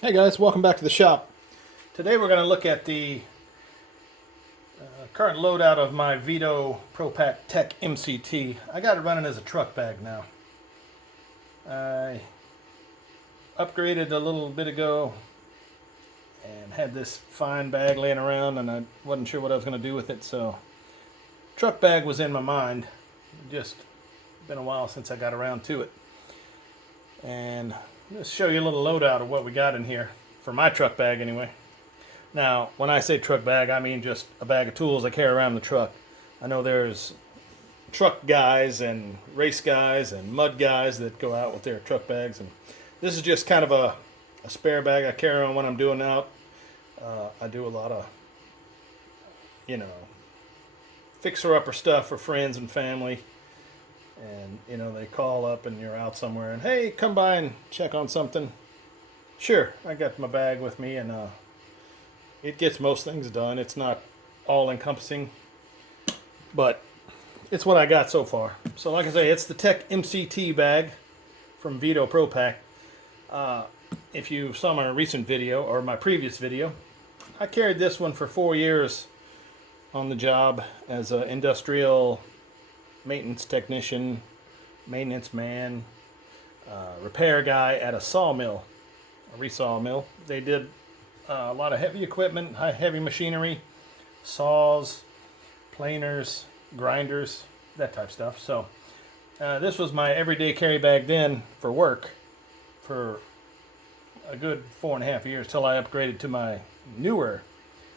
Hey guys, welcome back to the shop. Today we're going to look at the current loadout of my Veto Pro Pack Tech MCT. I got it running as a truck bag now. I upgraded a little bit ago and had this fine bag laying around and I wasn't sure what I was going to do with it, so truck bag was in my mind. Just been a while since I got around to it. And let's show you a little loadout of what we got in here for my truck bag anyway. Now, when I say truck bag, I mean just a bag of tools I carry around the truck. I know there's truck guys and race guys and mud guys that go out with their truck bags, and this is just kind of a spare bag I carry on when I'm doing out. I do a lot of, fixer-upper stuff for friends and family. And, they call up and you're out somewhere and, hey, come by and check on something. Sure, I got my bag with me and it gets most things done. It's not all-encompassing, but it's what I got so far. So like I say, it's the Tech MCT bag from Veto Pro Pack. If you saw my recent video or my previous video, I carried this one for 4 years on the job as an industrial maintenance technician, maintenance man, repair guy at a sawmill, a resaw mill. They did a lot of heavy equipment, heavy machinery, saws, planers, grinders, that type of stuff. So this was my everyday carry bag then for work for a good 4.5 years till I upgraded to my newer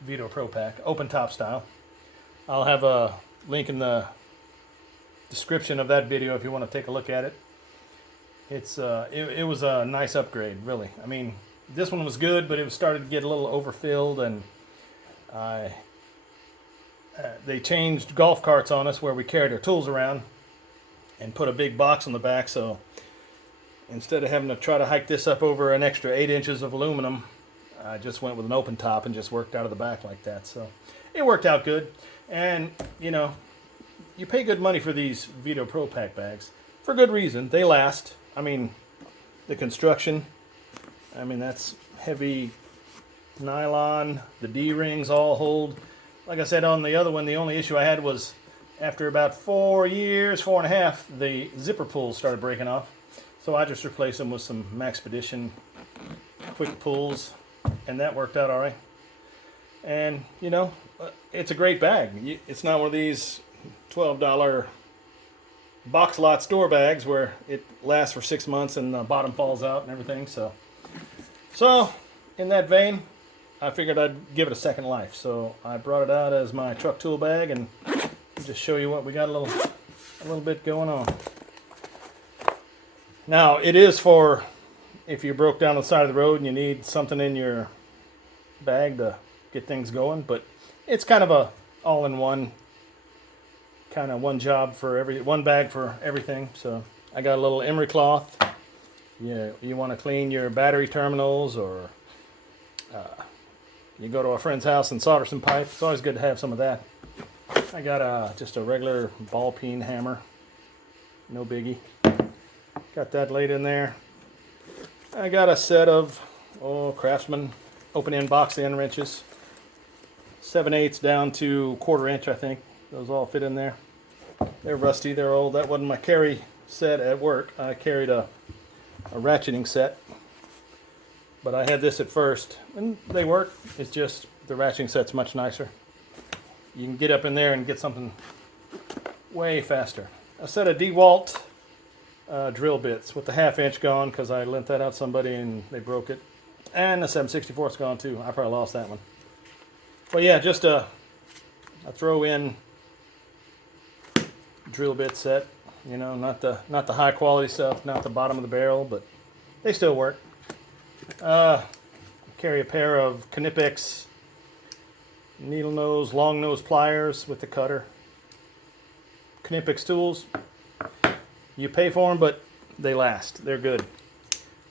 Veto Pro Pack, open top style. I'll have a link in the description of that video if you want to take a look at it. It was a nice upgrade, really. I mean, this one was good, but it was started to get a little overfilled, and they changed golf carts on us where we carried our tools around and put a big box on the back. So instead of having to try to hike this up over an extra 8 inches of aluminum, I just went with an open top and just worked out of the back like that. So it worked out good. And you pay good money for these Veto Pro Pack bags for good reason. They last. I mean, the construction, that's heavy nylon. The D-rings all hold. Like I said on the other one, the only issue I had was after about 4 years, 4.5, the zipper pulls started breaking off. So I just replaced them with some Maxpedition quick pulls, and that worked out all right. And, it's a great bag. It's not one of these $12 box lot store bags where it lasts for 6 months and the bottom falls out and everything. So in that vein, I figured I'd give it a second life. So I brought it out as my truck tool bag and just show you what we got a little bit going on. Now it is for if you broke down the side of the road and you need something in your bag to get things going, but it's kind of a all-in-one, kind of one job for one bag for everything. So I got a little emery cloth. You want to clean your battery terminals, or you go to a friend's house and solder some pipe. It's always good to have some of that. I got just a regular ball peen hammer, no biggie. Got that laid in there. I got a set of Craftsman Open end box end wrenches, 7/8 down to 1/4 inch, I think. Those all fit in there. They're rusty, they're old. That wasn't my carry set at work. I carried a ratcheting set, but I had this at first, and they work. It's just the ratcheting set's much nicer. You can get up in there and get something way faster. A set of DeWalt drill bits with the 1/2 inch gone because I lent that out to somebody and they broke it. And the 7/64's gone too. I probably lost that one. But yeah, just a throw-in drill bit set. Not the high quality stuff, not the bottom of the barrel, but they still work. Carry a pair of Knipex needle nose, long nose pliers with the cutter. Knipex tools. You pay for them, but they last. They're good.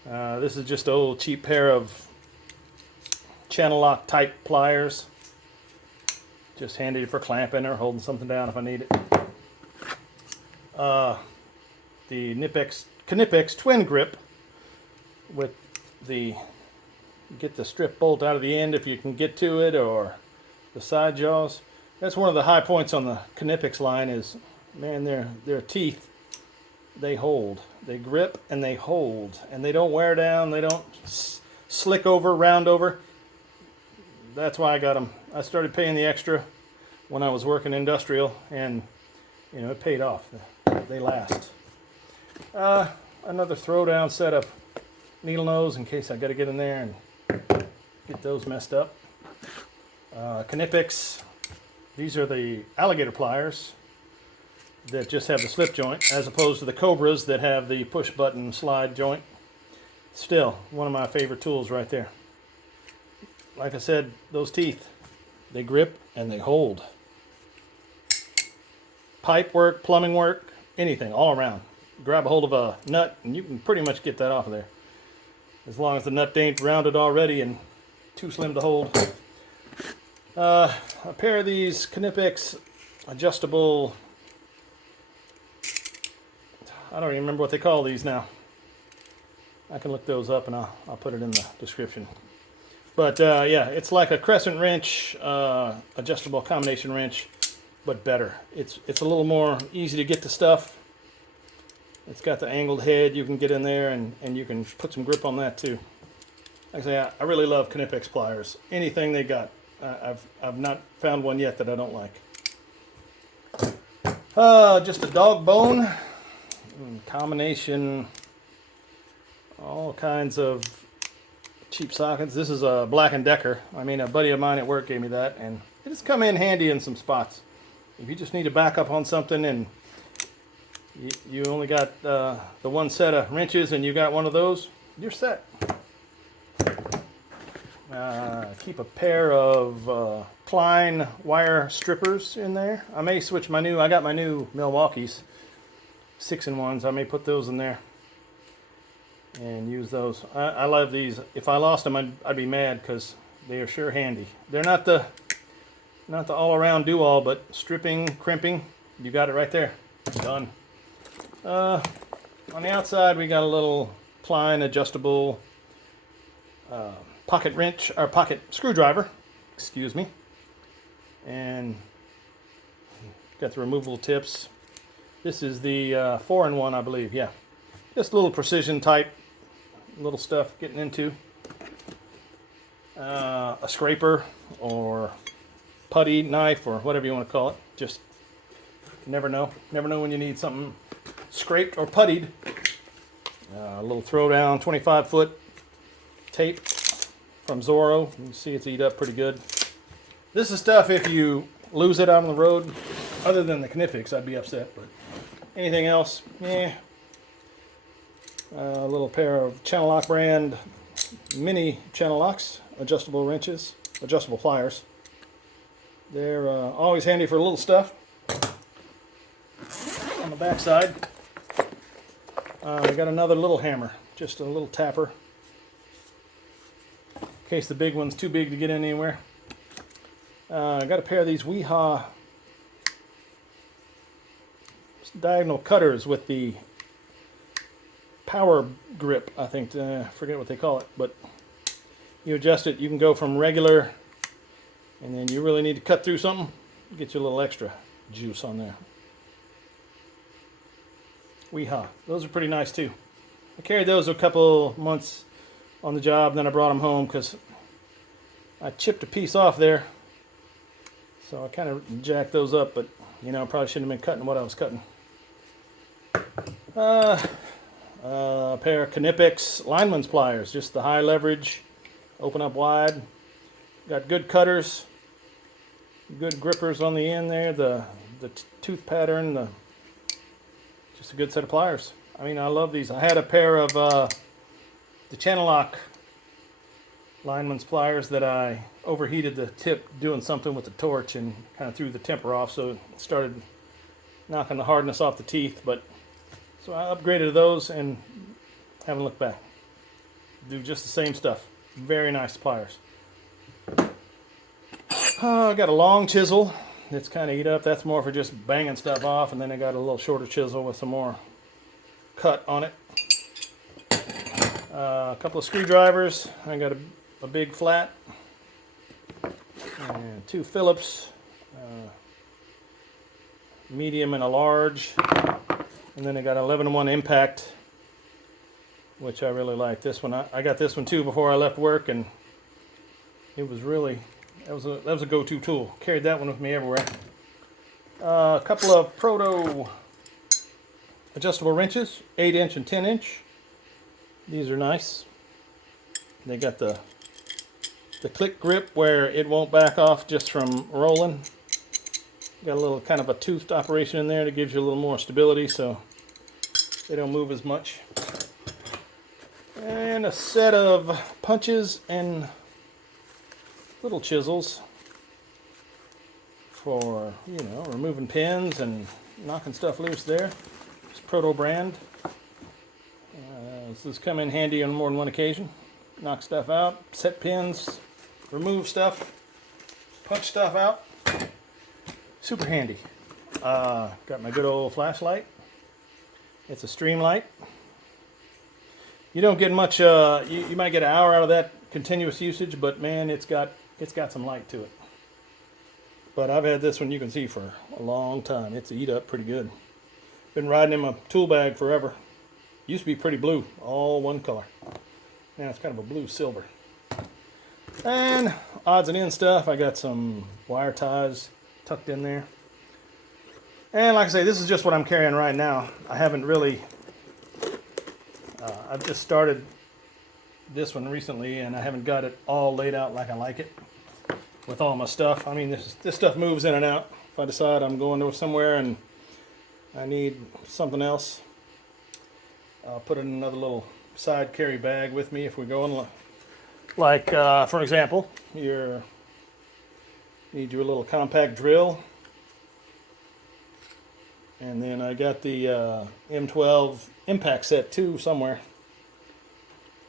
This is just a little cheap pair of channel lock type pliers. Just handy for clamping or holding something down if I need it. The Knipex twin grip with the get the strip bolt out of the end if you can get to it, or the side jaws. That's one of the high points on the Knipex line is, man, their teeth, they hold. They grip and they hold. And they don't wear down. They don't slick over, round over. That's why I got them. I started paying the extra when I was working industrial, and you know, it paid off. They last. Another throwdown set of needle nose in case I got to get in there and get those messed up. Knipex. These are the alligator pliers that just have the slip joint, as opposed to the Cobras that have the push button slide joint. Still, one of my favorite tools right there. Like I said, those teeth, they grip and they hold. Pipe work, plumbing work, anything, all around. Grab a hold of a nut and you can pretty much get that off of there. As long as the nut ain't rounded already and too slim to hold. A pair of these Knipex adjustable, I don't even remember what they call these now. I can look those up and I'll put it in the description. But yeah, it's like a crescent wrench, adjustable combination wrench, but better. It's a little more easy to get to stuff. It's got the angled head. You can get in there and you can put some grip on that too. Like I say, I really love Knipex pliers. Anything they got. I've not found one yet that I don't like. Just a dog bone combination, all kinds of cheap sockets. This is a Black & Decker. I mean, a buddy of mine at work gave me that, and it has come in handy in some spots. If you just need to back up on something and you only got the one set of wrenches and you got one of those, you're set. Keep a pair of Klein wire strippers in there. I may switch I got my new Milwaukee's 6-in-1s. I may put those in there and use those. I love these. If I lost them, I'd be mad because they are sure handy. They're not the all-around do-all, but stripping, crimping, you got it right there. Done. On the outside, we got a little Klein adjustable pocket wrench, or pocket screwdriver, excuse me, and got the removable tips. This is the 4-in-1, I believe. Yeah, just a little precision type little stuff getting into. A scraper or putty knife or whatever you want to call it. Just never know when you need something scraped or puttied. A little throwdown 25-foot tape from Zorro. You can see it's eat up pretty good. This is stuff if you lose it out on the road. Other than the Knipex, I'd be upset, but anything else, yeah. A little pair of Channel Lock brand mini channel locks, adjustable wrenches, adjustable pliers. They're always handy for little stuff. On the back side, we got another little hammer, just a little tapper, in case the big one's too big to get in anywhere. I got a pair of these Weehaw diagonal cutters with the power grip, I think. I forget what they call it, but you adjust it. You can go from regular, and then you really need to cut through something, get you a little extra juice on there. Weehaw. Those are pretty nice too. I carried those a couple months on the job, and then I brought them home because I chipped a piece off there. So I kind of jacked those up, but you know, I probably shouldn't have been cutting what I was cutting. A pair of Knipex lineman's pliers, just the high leverage, open up wide. Got good cutters, good grippers on the end there, the tooth pattern, just a good set of pliers. I mean, I love these. I had a pair of the Channel Lock lineman's pliers that I overheated the tip doing something with the torch and kind of threw the temper off, so it started knocking the hardness off the teeth. But so I upgraded those and haven't looked back. Do just the same stuff. Very nice pliers. I got a long chisel that's kind of eat up. That's more for just banging stuff off, and then I got a little shorter chisel with some more cut on it. A couple of screwdrivers. I got a big flat, and 2 Phillips, medium and a large, and then I got 11-1 impact, which I really like. This one, I got this one too before I left work, and it was really, that was a go-to tool. Carried that one with me everywhere. A couple of Proto adjustable wrenches, 8-inch and 10-inch. These are nice. They got the click grip where it won't back off just from rolling. Got a little kind of a toothed operation in there that gives you a little more stability so they don't move as much. And a set of punches and little chisels for, you know, removing pins and knocking stuff loose there. It's Proto brand. This has come in handy on more than one occasion. Knock stuff out, set pins, remove stuff, punch stuff out. Super handy. Got my good old flashlight. It's a stream light. You don't get much, you might get an hour out of that continuous usage, but man, it's got some light to it. But I've had this one, you can see, for a long time. It's eat up pretty good. Been riding in my tool bag forever. Used to be pretty blue, all one color. Now it's kind of a blue silver. And odds and ends stuff. I got some wire ties tucked in there. And like I say, this is just what I'm carrying right now. I haven't really, I've just started this one recently, and I haven't got it all laid out like I like it with all my stuff. I mean, this stuff moves in and out. If I decide I'm going to somewhere and I need something else, I'll put it in another little side carry bag with me if we're going. Like, for example, you need your little compact drill. And then I got the M12 impact set too somewhere.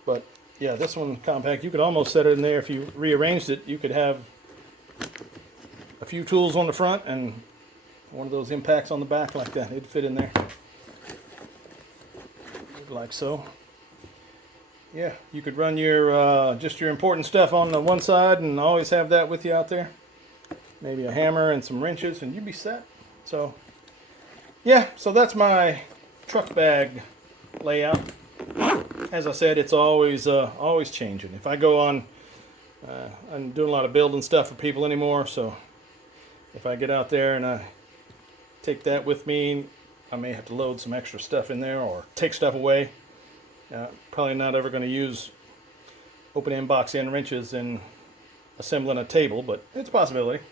But yeah, this one compact, you could almost set it in there. If you rearranged it, you could have a few tools on the front and one of those impacts on the back like that. It'd fit in there. Like so. Yeah, you could run your just your important stuff on the one side and always have that with you out there. Maybe a hammer and some wrenches and you'd be set. So yeah, so that's my truck bag layout. As I said, it's always always changing. If I go on, I'm doing a lot of building stuff for people anymore, so if I get out there and I take that with me, I may have to load some extra stuff in there or take stuff away. Probably not ever going to use open end box end wrenches in assembling a table, but it's a possibility.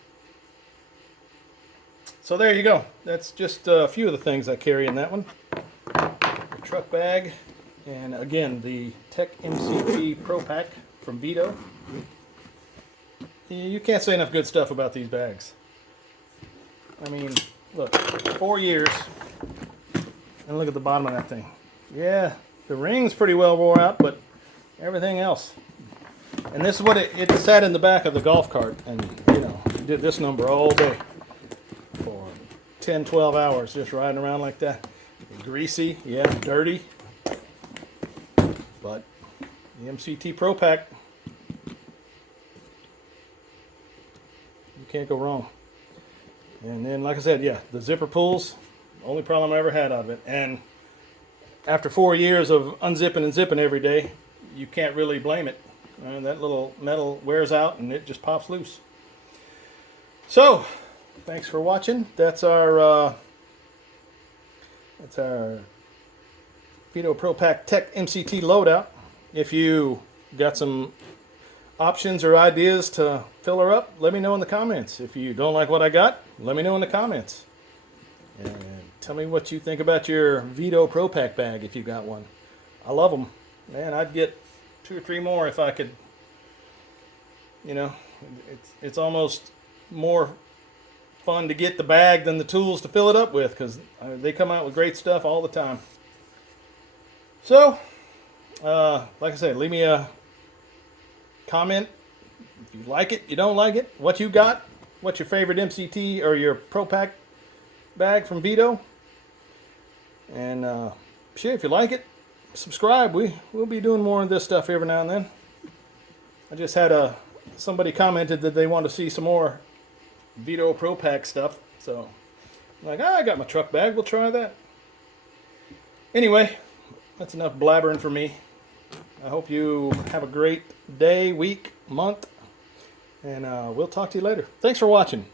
So there you go. That's just a few of the things I carry in that one. The truck bag, and again the Tech MCT Pro Pack from Veto. You can't say enough good stuff about these bags. I mean, look, 4 years, and look at the bottom of that thing. Yeah, the ring's pretty well wore out, but everything else. And this is what it sat in the back of the golf cart, and you know, did this number all day for 10, 12 hours, just riding around like that. Greasy, yeah, dirty, but the MCT Pro Pack, you can't go wrong. And then, like I said, yeah, the zipper pulls, only problem I ever had out of it. And after 4 years of unzipping and zipping every day, you can't really blame it. That little metal wears out and it just pops loose. So, thanks for watching. That's our Veto Pro Pack Tech MCT loadout. If you got some options or ideas to fill her up, let me know in the comments. If you don't like what I got, let me know in the comments. And tell me what you think about your Veto Pro Pack bag if you got one. I love them. Man, I'd get 2 or 3 more if I could. You know, it's almost more fun to get the bag than the tools to fill it up with, because they come out with great stuff all the time. So, like I said, leave me a comment if you like it, you don't like it, what you got, what's your favorite MCT or your Pro Pack bag from Veto. And shit, if you like it, subscribe. We'll be doing more of this stuff every now and then. I just had somebody commented that they want to see some more Veto Pro Pack stuff. So I'm like, I got my truck bag. We'll try that. Anyway, that's enough blabbering for me. I hope you have a great day, week, month, and we'll talk to you later. Thanks for watching.